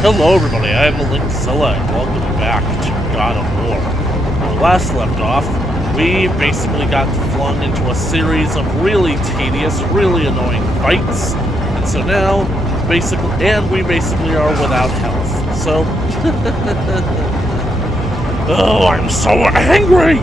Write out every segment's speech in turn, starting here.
Hello everybody, I am Linkzilla and welcome back to God of War. When we last left off, we basically got flung into a series of really tedious, really annoying fights, and so now, we basically are without health. So, oh, I'm so angry!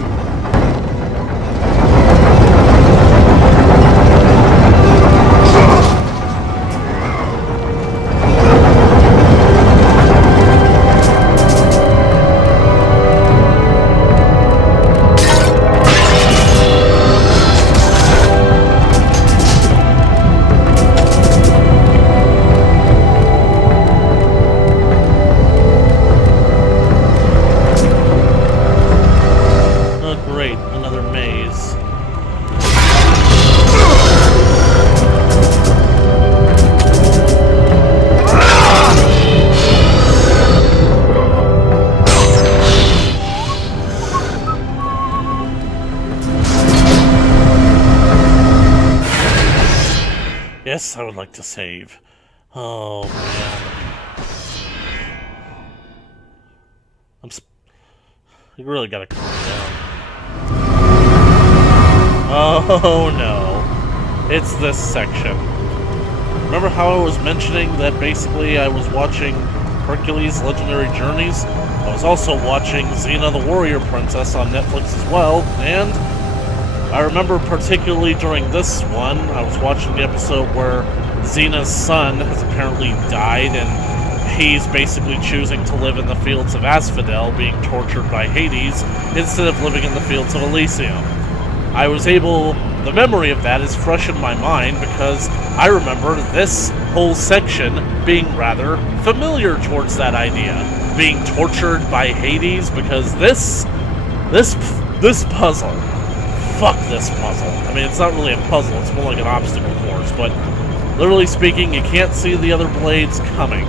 Yes, I would like to save. Oh, man. You really gotta calm down. Oh, no. It's this section. Remember how I was mentioning that basically I was watching Hercules' Legendary Journeys? I was also watching Xena the Warrior Princess on Netflix as well, and I remember particularly during this one, I was watching the episode where Xena's son has apparently died and he's basically choosing to live in the fields of Asphodel, being tortured by Hades, instead of living in the fields of Elysium. The memory of that is fresh in my mind because I remember this whole section being rather familiar towards that idea. Being tortured by Hades because this puzzle. Fuck this puzzle. I mean, it's not really a puzzle, it's more like an obstacle course, but literally speaking, you can't see the other blades coming.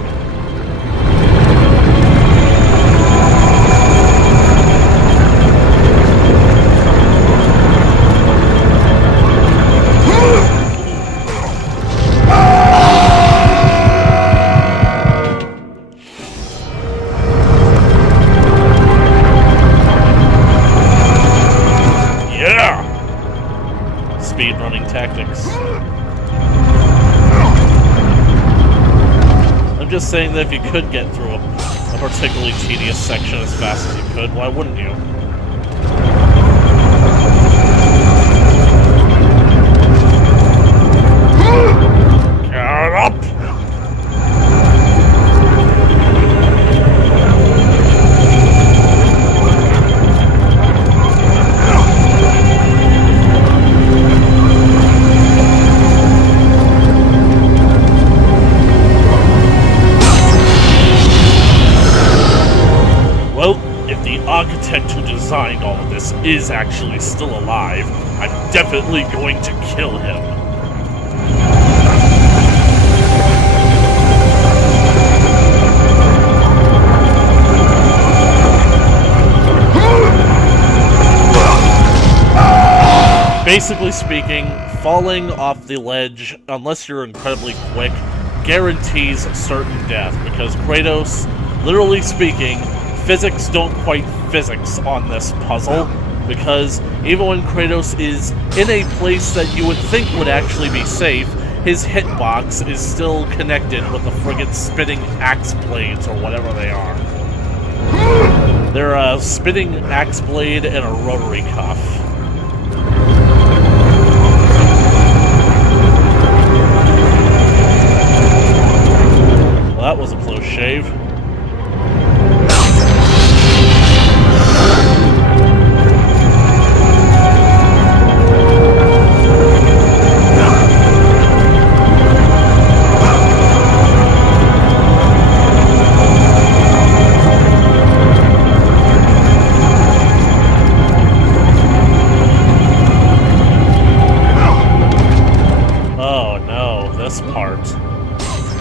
Speedrunning tactics. I'm just saying that if you could get through a particularly tedious section as fast as you could, why wouldn't you? Get up! The architect who designed all of this is actually still alive. I'm definitely going to kill him. Basically speaking, falling off the ledge, unless you're incredibly quick, guarantees certain death, because Kratos, literally speaking, physics don't quite physics on this puzzle, because even when Kratos is in a place that you would think would actually be safe, his hitbox is still connected with the friggin' spinning axe blades, or whatever they are. They're a spinning axe blade and a rotary cuff. Well, that was a close shave.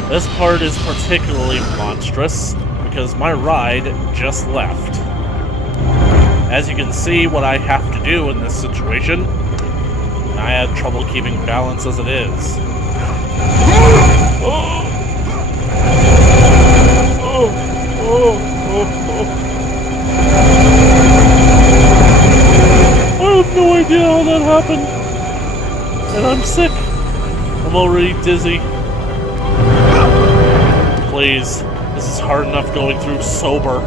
This part is particularly monstrous, because my ride just left. As you can see what I have to do in this situation, I had trouble keeping balance as it is. Oh. happen. And I'm sick. I'm already dizzy. Please, this is hard enough going through sober.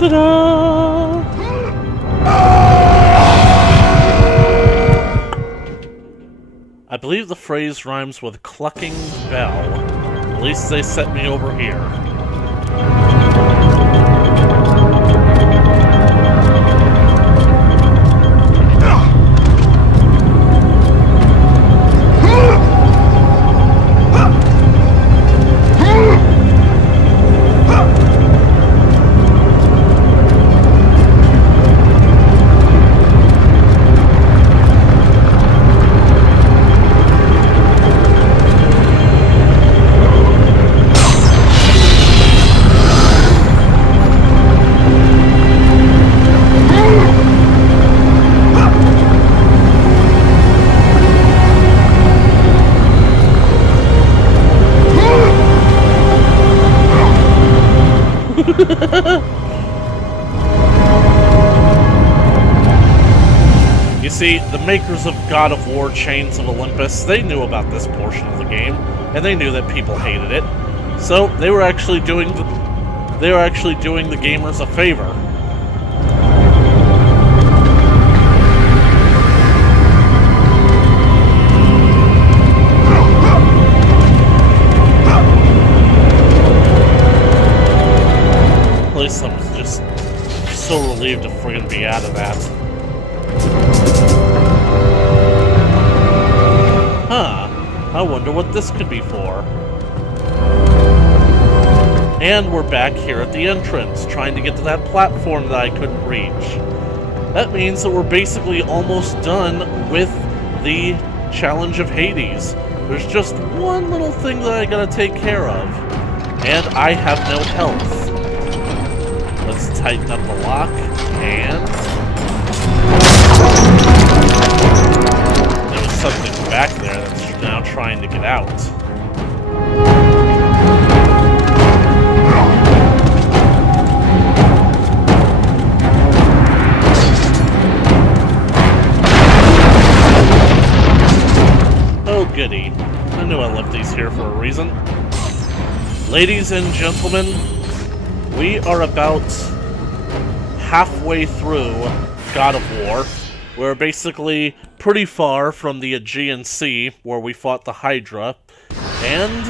Get up. I believe the phrase rhymes with clucking bell. At least they set me over here. You see, the makers of God of War Chains of Olympus, they knew about this portion of the game, and they knew that people hated it. So they were actually doing the gamers a favor. At least I'm just so relieved to friggin' be out of that. Huh, I wonder what this could be for. And we're back here at the entrance, trying to get to that platform that I couldn't reach. That means that we're basically almost done with the Challenge of Hades. There's just one little thing that I gotta take care of. And I have no health. Let's tighten up the lock, and... there's something back there that's now trying to get out. Oh goody. I knew I left these here for a reason. Ladies and gentlemen, we are about halfway through God of War. We're basically pretty far from the Aegean Sea, where we fought the Hydra, and...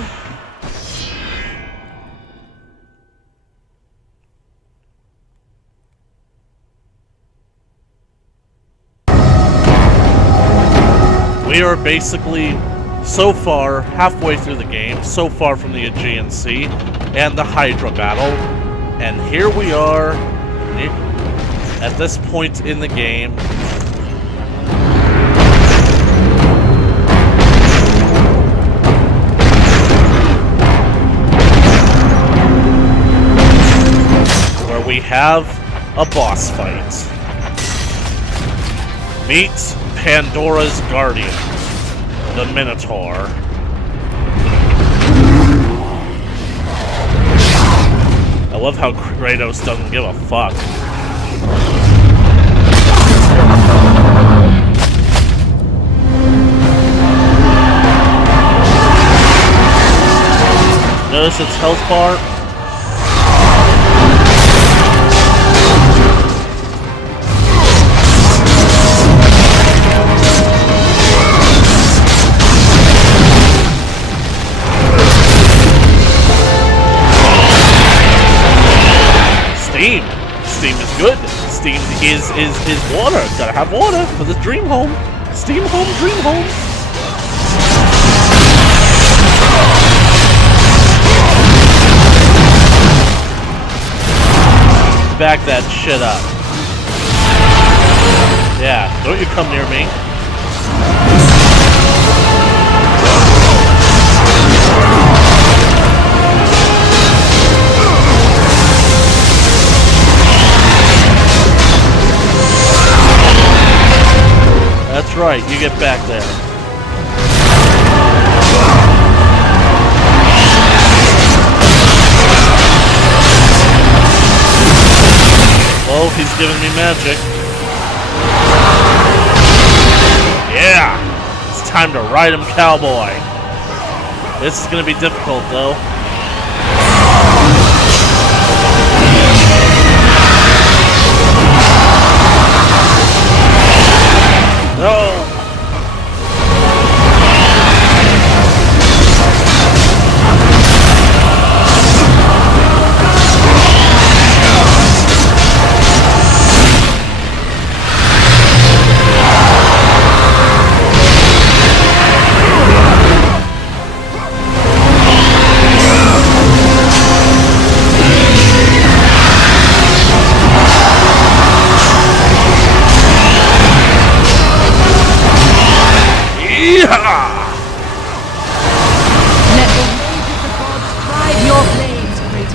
we are basically so far halfway through the game, so far from the Aegean Sea, and the Hydra battle, and here we are at this point in the game. Where we have a boss fight. Meet Pandora's Guardian, the Minotaur. I love how Kratos doesn't give a fuck. Notice its health bar. is water. Gotta have water for this dream home. Steam home, dream home. Back that shit up. Yeah, don't you come near me. That's right, you get back there. Oh, he's giving me magic. Yeah! It's time to ride him, cowboy. This is gonna be difficult, though. No!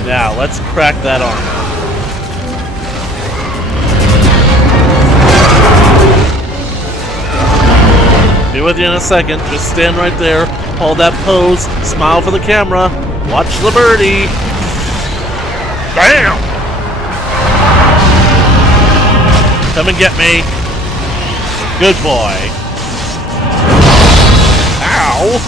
Now, let's crack that armor. Be with you in a second. Just stand right there. Hold that pose. Smile for the camera. Watch the birdie. Bam! Come and get me. Good boy. Ow!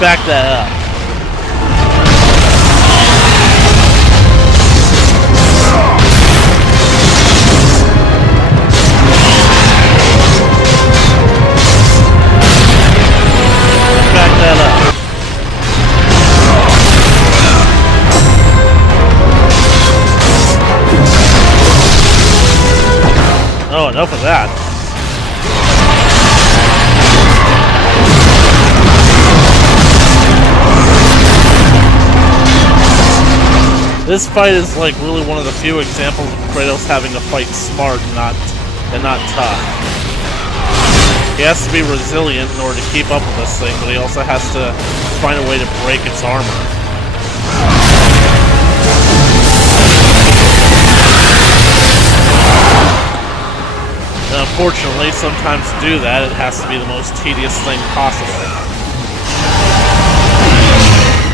Back that up. Back that up. Oh, enough of that. This fight is like really one of the few examples of Kratos having to fight smart and not tough. He has to be resilient in order to keep up with this thing, but he also has to find a way to break its armor. And unfortunately, sometimes to do that, it has to be the most tedious thing possible.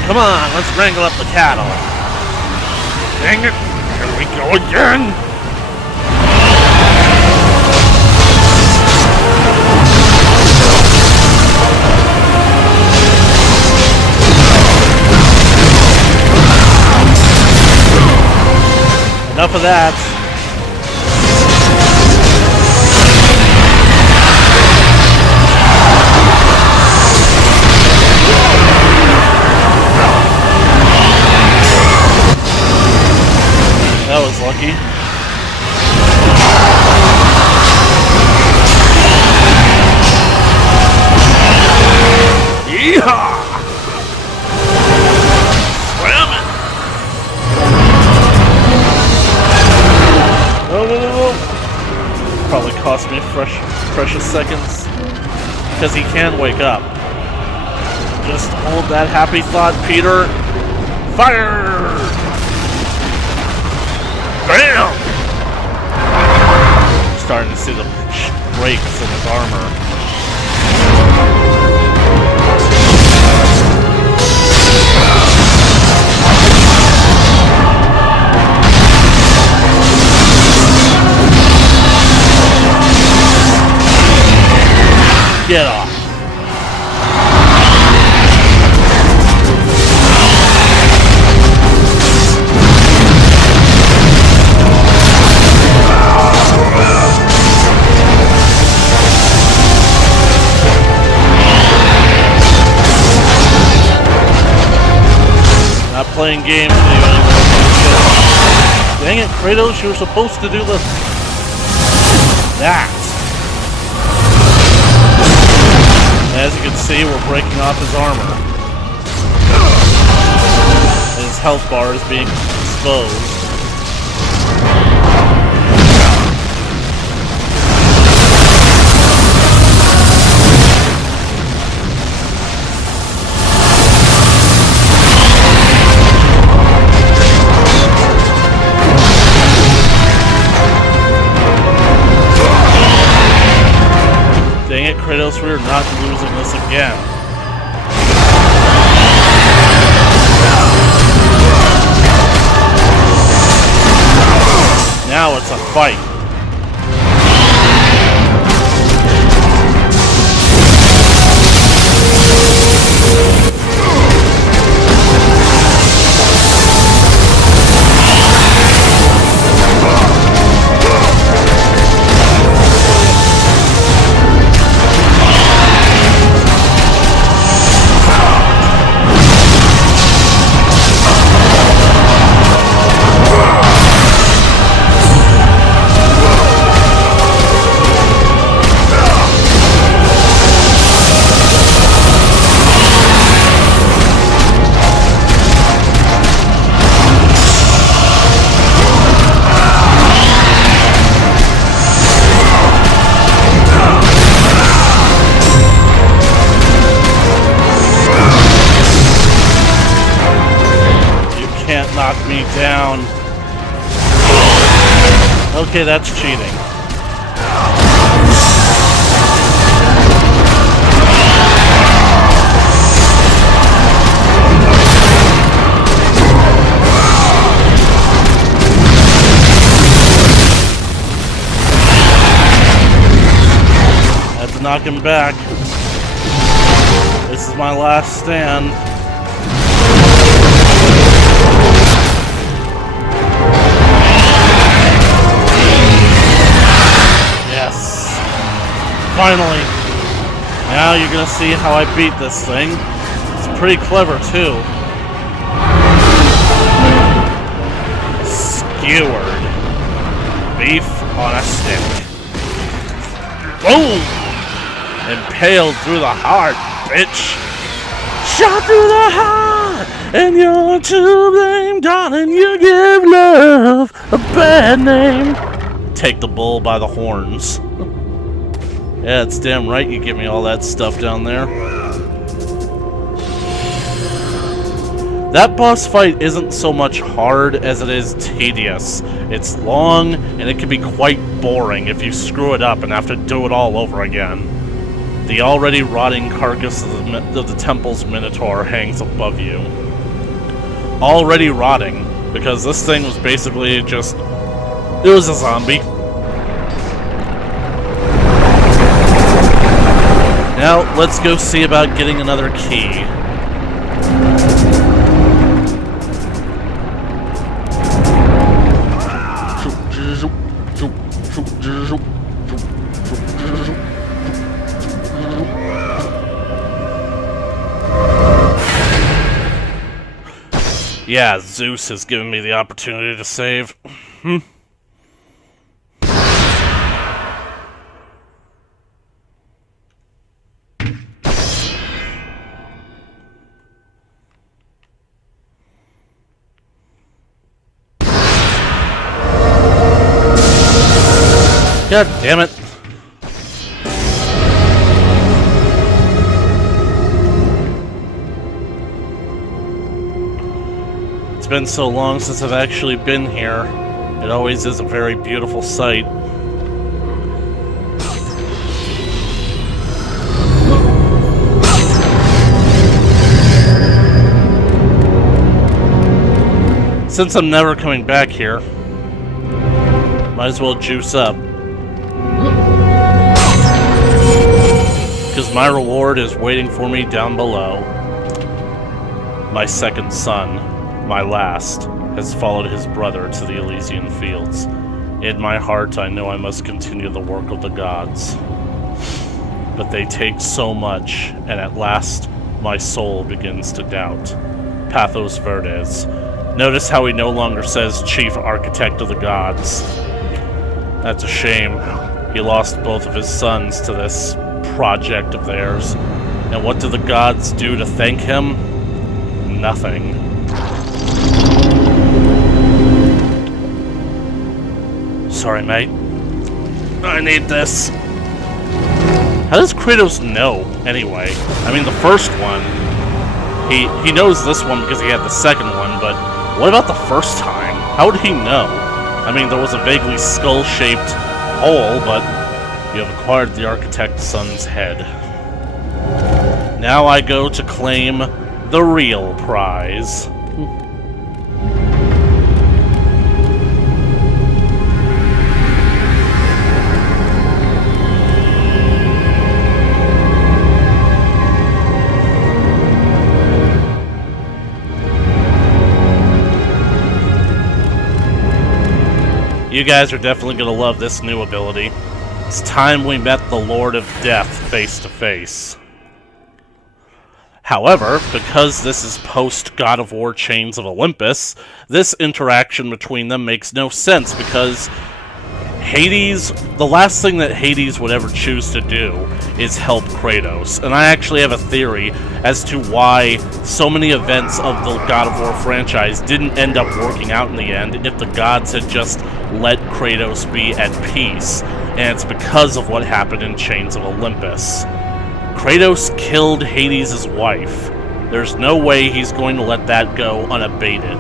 Come on, let's wrangle up the cattle. Dang it! Here we go again! Enough of that. That was lucky. Yeehaw! Slam it! No. Probably cost me precious seconds. Because he can wake up. Just hold that happy thought, Peter. Fire! Bam! Starting to see the breaks in his armor. Get off. playing games with you anymore. Dang it, Kratos, you were supposed to do that. As you can see, we're breaking off his armor. And his health bar is being exposed. Dang it, Kratos, we're not losing this again. Now it's a fight. Knock me down. Okay, that's cheating. I have to knock him back. This is my last stand. Finally! Now you're gonna see how I beat this thing. It's pretty clever, too. Skewered. Beef on a stick. Boom! Impaled through the heart, bitch! Shot through the heart! And you're to blame, darling. You give love a bad name. Take the bull by the horns. Yeah, it's damn right you give me all that stuff down there. That boss fight isn't so much hard as it is tedious. It's long, and it can be quite boring if you screw it up and have to do it all over again. The already rotting carcass of the temple's Minotaur hangs above you. Already rotting, because this thing was basically just... it was a zombie. Now, let's go see about getting another key. Yeah, Zeus has given me the opportunity to save. God damn it. It's been so long since I've actually been here. It always is a very beautiful sight. Since I'm never coming back here, might as well juice up. Because my reward is waiting for me down below. My second son, my last, has followed his brother to the Elysian fields. In my heart, I know I must continue the work of the gods. But they take so much, and at last, my soul begins to doubt. Pathos Verdes, Notice how he no longer says Chief Architect of the Gods. That's a shame. He lost both of his sons to this project of theirs. And what do the gods do to thank him? Nothing. Sorry, mate. I need this. How does Kratos know, anyway? I mean, the first one, he knows this one because he had the second one, but what about the first time? How would he know? I mean, there was a vaguely skull-shaped hole, but you have acquired the architect's son's head. Now I go to claim the real prize. You guys are definitely going to love this new ability. It's time we met the Lord of Death face to face. However, because this is post-God of War Chains of Olympus, this interaction between them makes no sense because Hades, the last thing that Hades would ever choose to do is help Kratos. And I actually have a theory as to why so many events of the God of War franchise didn't end up working out in the end if the gods had just let Kratos be at peace. And it's because of what happened in Chains of Olympus. Kratos killed Hades' wife. There's no way he's going to let that go unabated.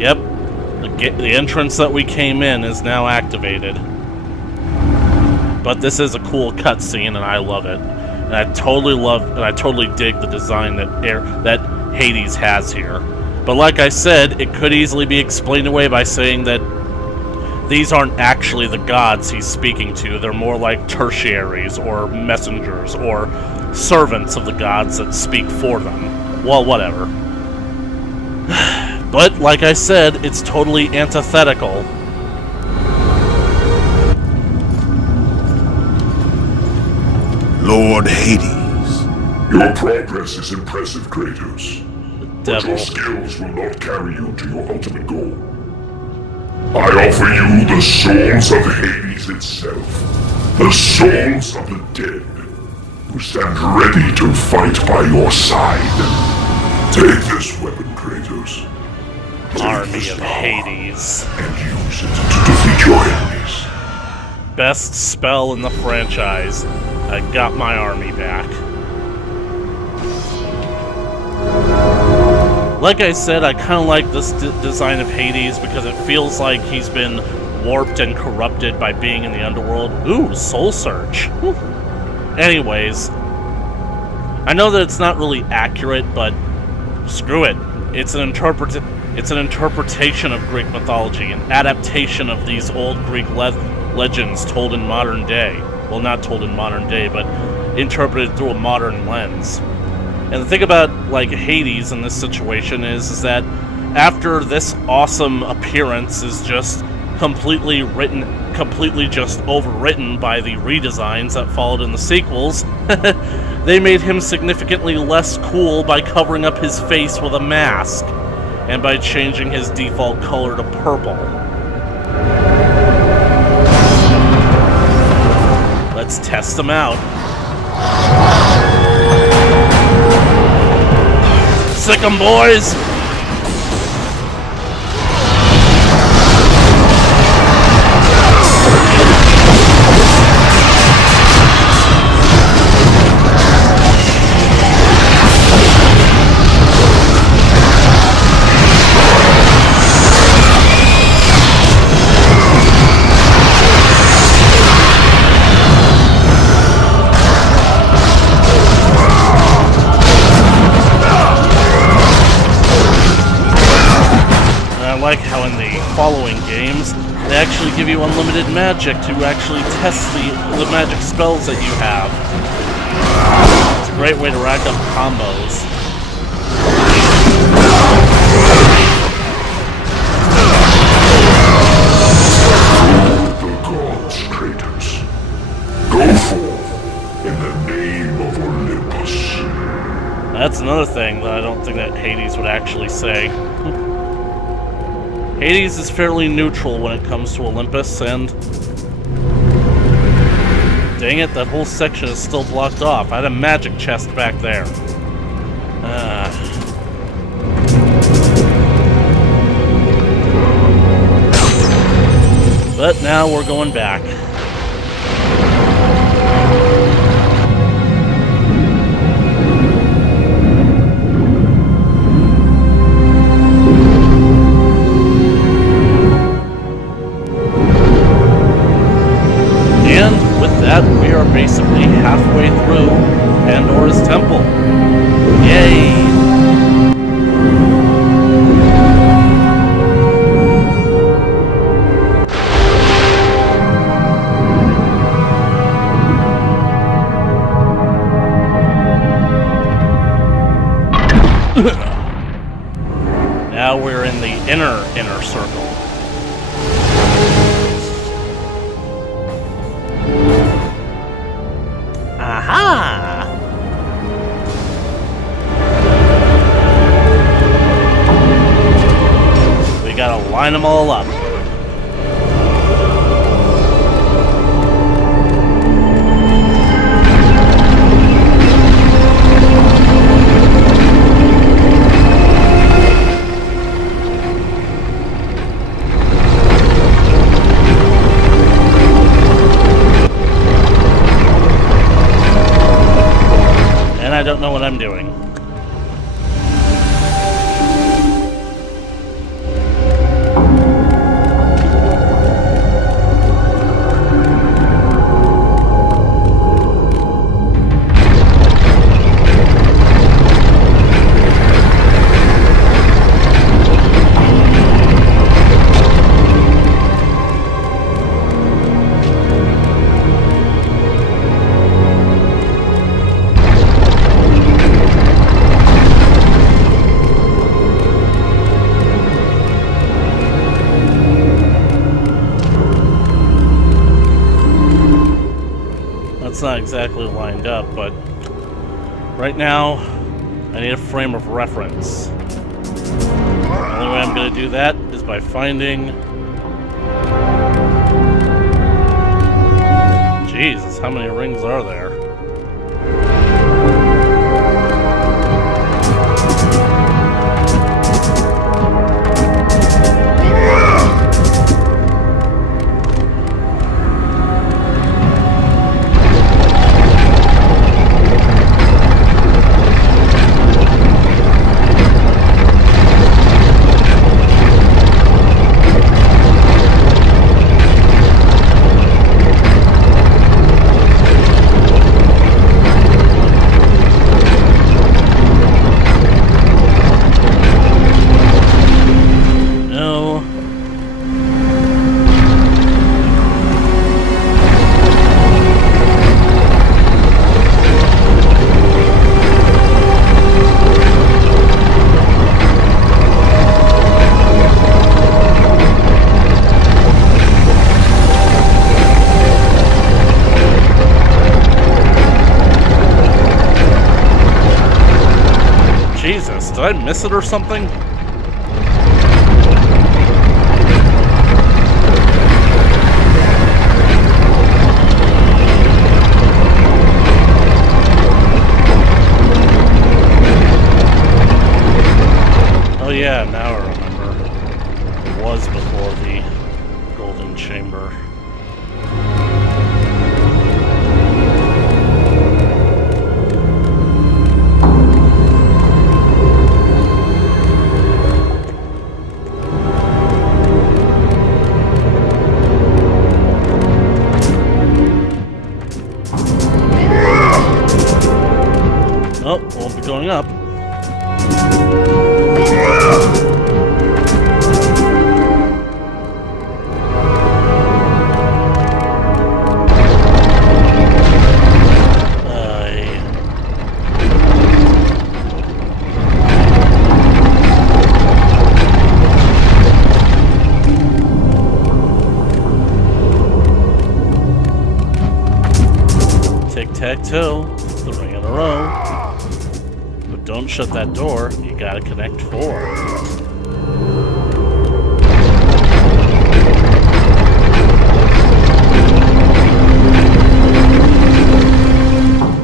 Yep, the entrance that we came in is now activated. But this is a cool cutscene, and I love it. And I totally dig the design that Hades has here. But like I said, it could easily be explained away by saying that these aren't actually the gods he's speaking to. They're more like tertiaries, or messengers, or servants of the gods that speak for them. Well, whatever. But, like I said, it's totally antithetical. Lord Hades. Your progress is impressive, Kratos. But Devil. your skills will not carry you to your ultimate goal. I offer you the souls of Hades itself. The souls of the dead, who stand ready to fight by your side. Take this weapon, Kratos. Army of Hades. And use it to defeat your enemies. Best spell in the franchise. I got my army back. Like I said, I kind of like this design of Hades because it feels like he's been warped and corrupted by being in the underworld. Ooh, Soul Search. Whew. Anyways, I know that it's not really accurate, but screw it. It's an interpretation of Greek mythology, an adaptation of these old Greek legends told in modern day. Well, not told in modern day, but interpreted through a modern lens. And the thing about, like, Hades in this situation is that after this awesome appearance is just completely just overwritten by the redesigns that followed in the sequels, they made him significantly less cool by covering up his face with a mask, and by changing his default color to purple. Let's test them out. Sick 'em, boys! Like how in the following games, they actually give you unlimited magic to actually test the magic spells that you have. It's a great way to rack up combos. The gods, Kratos. Go forth in the name of Olympus. That's another thing that I don't think that Hades would actually say. Hades is fairly neutral when it comes to Olympus, and dang it, that whole section is still blocked off. I had a magic chest back there. But now we're going back. And with that, we are basically halfway through Pandora's Temple. Yay! Now we're in the inner circle. Aha! We gotta line them all up. I don't know what I'm doing. It's not exactly lined up, but right now I need a frame of reference. The only way I'm going to do that is by finding... Jesus, how many rings are there? Jesus, did I miss it or something? Oh yeah, now I remember. It was before the Golden Chamber. Oh, won't be going up. Tic-tac-toe. 2, the ring in a row. But don't shut that door, you gotta connect 4.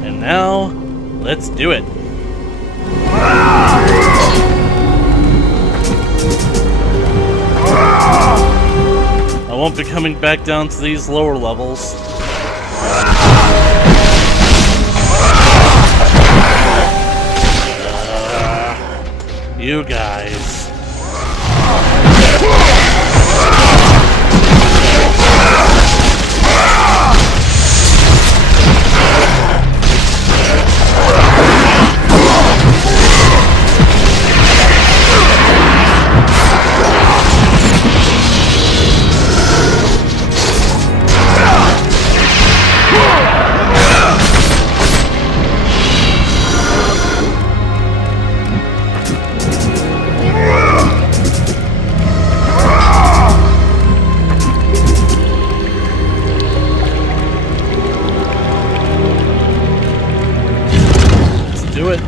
And now, let's do it. I won't be coming back down to these lower levels. You guys. Do it.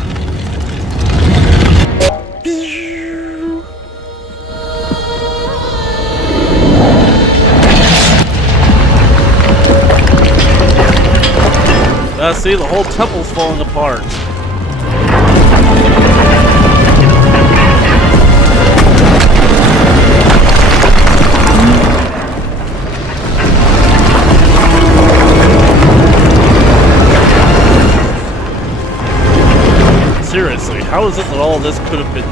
See, the whole temple's falling apart. Seriously, how is it that all this could have been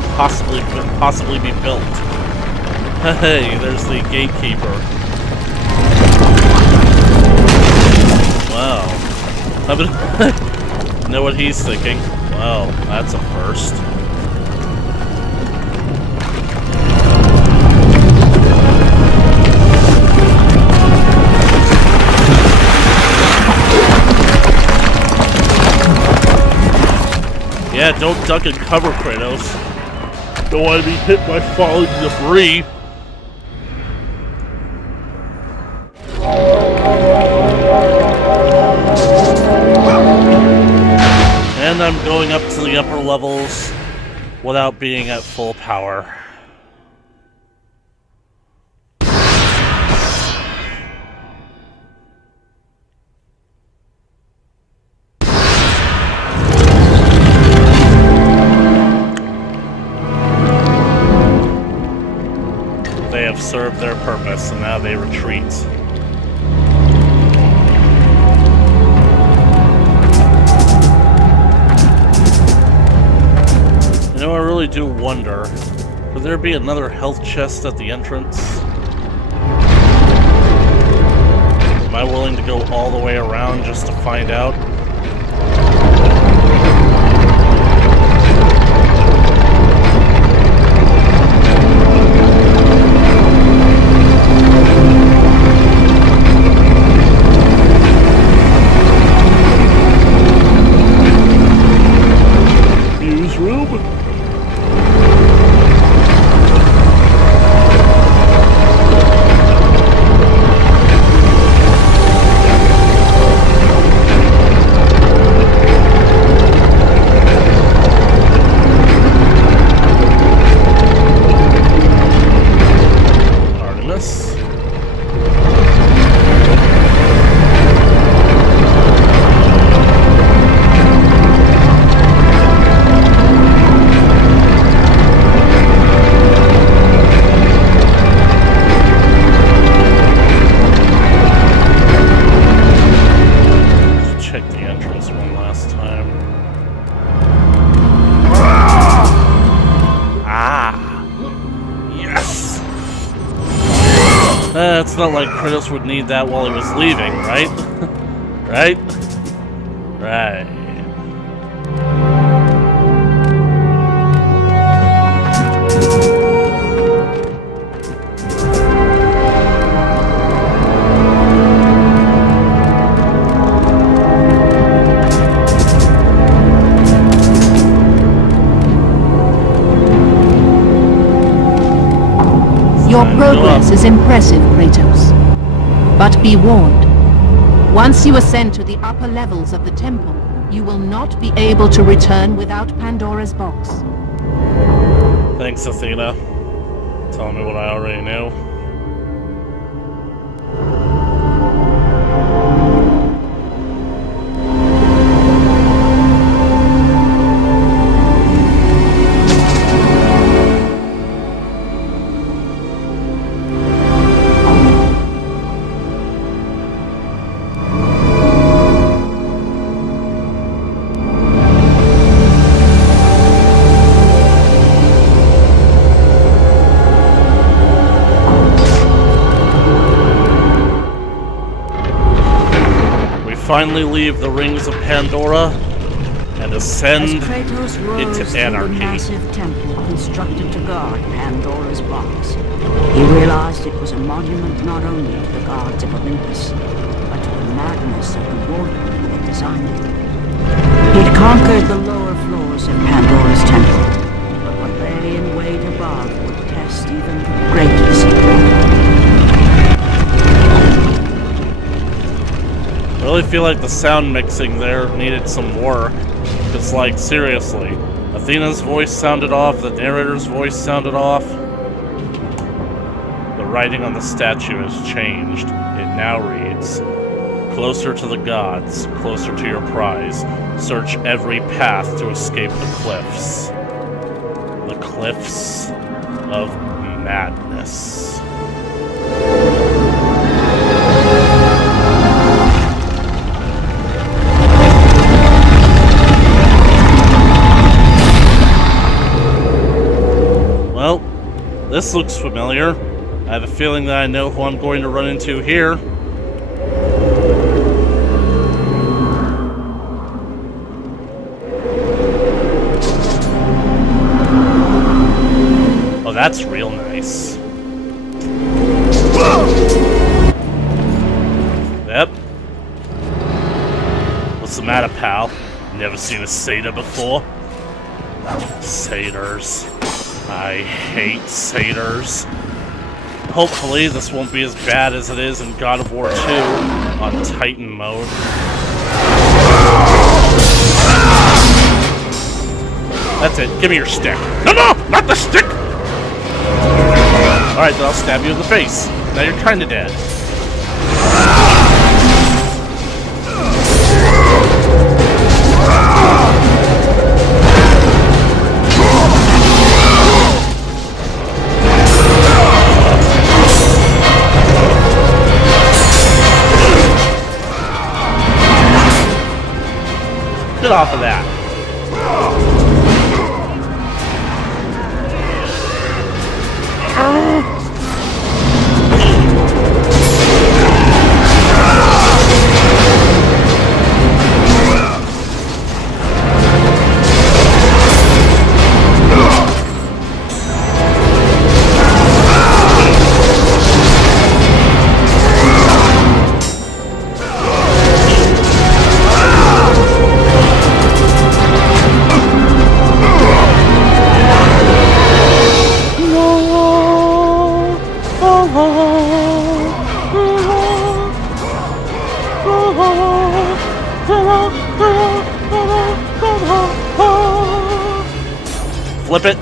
possibly be built? Hey, there's the gatekeeper. Wow. Know what he's thinking? Well, that's a first. Yeah, don't duck and cover, Kratos. Don't want to be hit by falling debris. And I'm going up to the upper levels without being at full power. They have served their purpose, and now they retreat. You know, I really do wonder, could there be another health chest at the entrance? Am I willing to go all the way around just to find out? It's not like Kratos would need that while he was leaving, right? Right? Right. Your progress is impressive, Kratos. But be warned. Once you ascend to the upper levels of the temple, You will not be able to return without Pandora's box. Thanks, Athena. Telling me what I already knew. Finally leave the rings of Pandora and ascend Kratos rose into through the anarchy. massive temple constructed to guard Pandora's box. He realized it was a monument not only to the gods of Olympus, but to the madness of the warrior who had designed it. He'd conquered the lower floors of Pandora's temple, but what lay in wait above would test even the greatest. I really feel like the sound mixing there needed some work. Because, like, seriously, Athena's voice sounded off, the narrator's voice sounded off. The writing on the statue has changed. It now reads, "Closer to the gods, closer to your prize. Search every path to escape the cliffs." The cliffs of madness. Well, this looks familiar. I have a feeling that I know who I'm going to run into here. Oh, that's real nice. Yep. What's the matter, pal? Never seen a satyr before? Satyrs. I hate satyrs. Hopefully this won't be as bad as it is in God of War 2 on Titan mode. That's it. Give me your stick. No, no! Not the stick! Alright, then I'll stab you in the face. Now you're kinda dead. Get off of that. Flip it.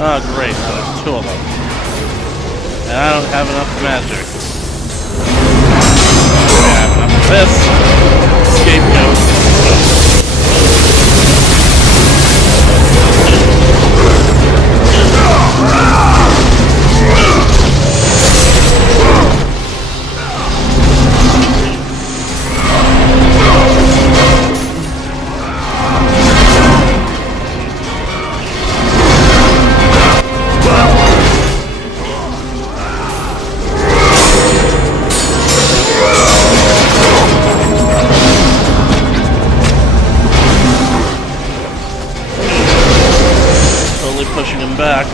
Oh, great. Now there's two of them. And I don't have enough magic. I have enough of this. Scapegoat. Pushing him back.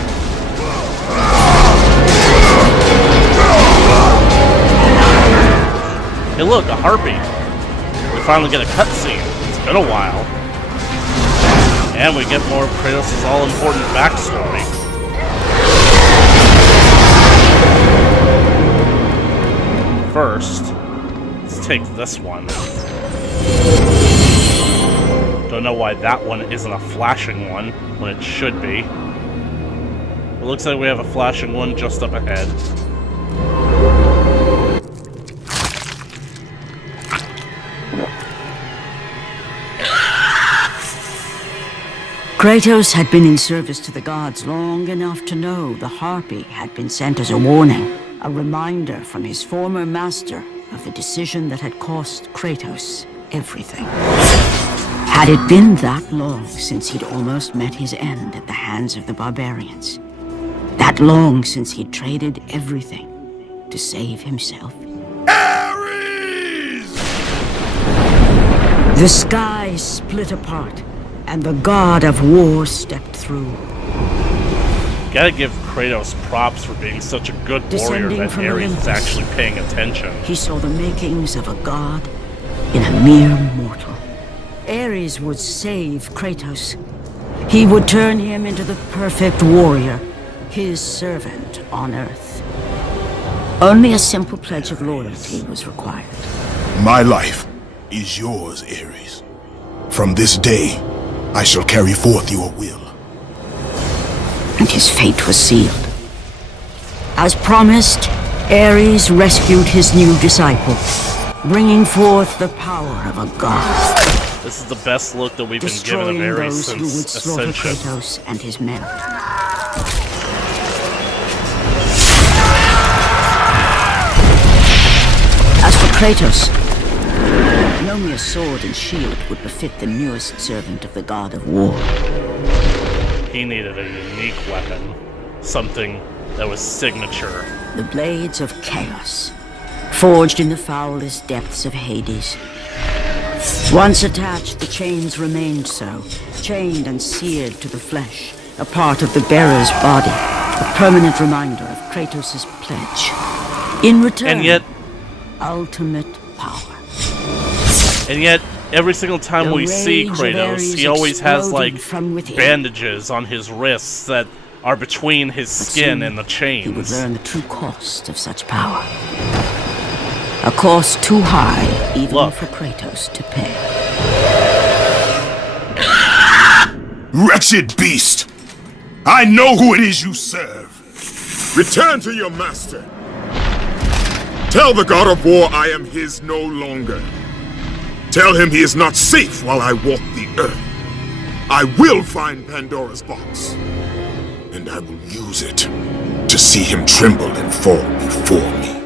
Hey look, a harpy. We finally get a cutscene. It's been a while. And we get more of Kratos' all-important backstory. First, let's take this one. Don't know why that one isn't a flashing one when it should be. It looks like we have a flashing one just up ahead. Kratos had been in service to the gods long enough to know the Harpy had been sent as a warning, a reminder from his former master of the decision that had cost Kratos everything. Had it been that long since he'd almost met his end at the hands of the barbarians? That long since he'd traded everything to save himself? Ares! The sky split apart, and the god of war stepped through. Gotta give Kratos props for being such a good warrior Descending that from Ares is Olympus, actually paying attention. He saw the makings of a god in a mere mortal. Ares would save Kratos. He would turn him into the perfect warrior, his servant on Earth. Only a simple pledge of loyalty was required. My life is yours, Ares. From this day, I shall carry forth your will. And his fate was sealed. As promised, Ares rescued his new disciple, bringing forth the power of a god. This is the best look that we've been given Destroying of Ares those who would since slaughter Ascension. Kratos and his men. As for Kratos, no mere sword and shield would befit the newest servant of the god of war. He needed a unique weapon. Something that was signature. The blades of chaos, forged in the foulest depths of Hades. Once attached, the chains remained so, chained and seared to the flesh, a part of the bearer's body, a permanent reminder of Kratos' pledge. In return, And yet, ultimate power. every single time The we see rage of Kratos, Ares he always has, exploded like, from within. bandages on his wrists that are between his skin soon and the He would chains. learn the true cost of such power. A cost too high even Look. for Kratos to pay. Wretched beast! I know who it is you serve! Return to your master. Tell the god of war I am his no longer. Tell him he is not safe while I walk the earth. I will find Pandora's box. And I will use it to see him tremble and fall before me.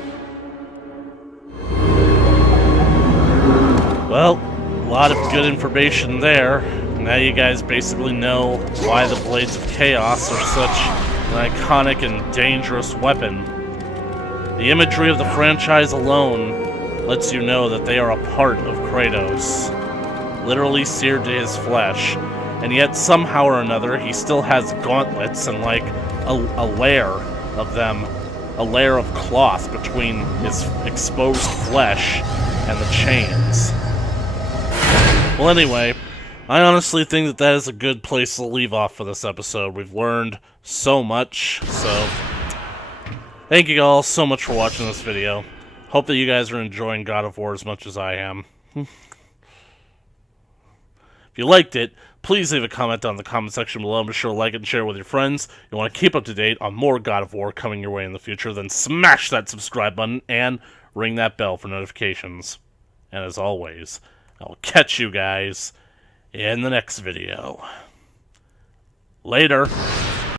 Well, a lot of good information there. Now you guys basically know why the Blades of Chaos are such an iconic and dangerous weapon. The imagery of the franchise alone lets you know that they are a part of Kratos, literally seared to his flesh, and yet somehow or another he still has gauntlets and like a layer of them, a layer of cloth between his exposed flesh and the chains. Well, anyway, I honestly think that that is a good place to leave off for this episode. We've learned so much, so thank you all so much for watching this video. Hope that you guys are enjoying God of War as much as I am. If you liked it, please leave a comment down in the comment section below and be sure to like it and share it with your friends. If you want to keep up to date on more God of War coming your way in the future, then smash that subscribe button and ring that bell for notifications. And as always, I'll catch you guys in the next video. Later.